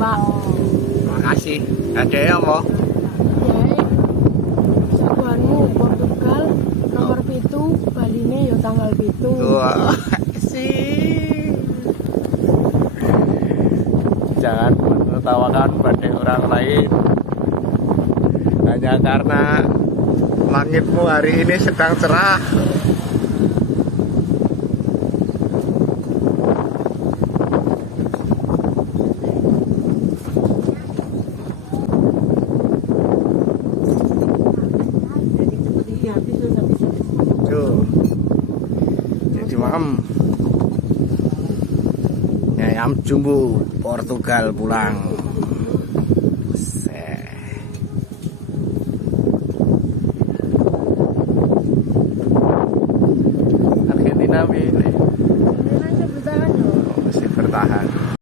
Pak. Makasih. Ada apa? Ya, jagoanmu Portugal nomor 7, baline ya tanggal 7. Wah, sih. Jangan menertawakan pada orang lain hanya karena langitmu hari ini sedang cerah. Tuh. Jadi malam ayam jumbo Portugal pulang. Argentina pilih. Ini bertahan loh. Masih bertahan.